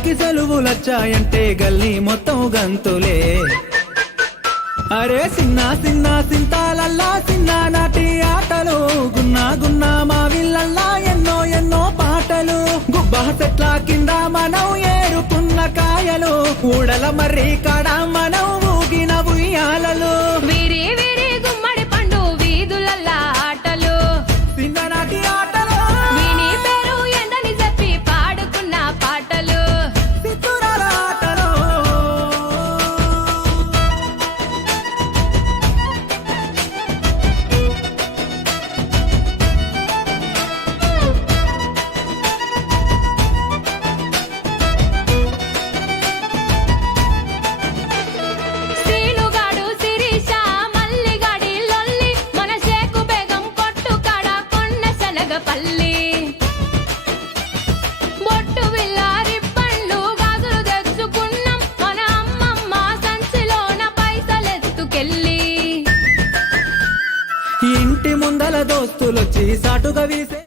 బడికి సెలవులొచ్చాయంటే గల్లీ మొత్తం గంతులే. అరే చిన్న చిన్న సింతాలల్లా చిన్న నాటి ఆటలు, గున్నా గున్నా మా విల్లల్లా ఎన్నో ఎన్నో పాటలు. గుబ్బా చెట్ల కింద మనం ఏరుకున్న కాయలు, ఊడల మర్రి కాడ మనం ఊగిన ఉయ్యాలలు. వీరి వీరి గుమ్మడి పండు వీధులల్లా ఆటలు, చిన్ననాటి ఆటలు, వీని పేరు ఎందని చెప్పి పాడుకున్న పాటలు. చిత్తూరాల ఆటలు. సీనుగాడు శిరీష మల్లిగాడి లొల్లి, మన షేకు బేగం కొట్టు కాడ కొన్న శనగపల్లి. బొట్టు విల్లారి పండ్లు గాజులు తెచ్చుకున్నాం, మన అమ్మమ్మ సంచిలోన పైసలెత్తుకెళ్ళి. ఇంటి ముందల దోస్తులొచ్చి సాటుగా వీసే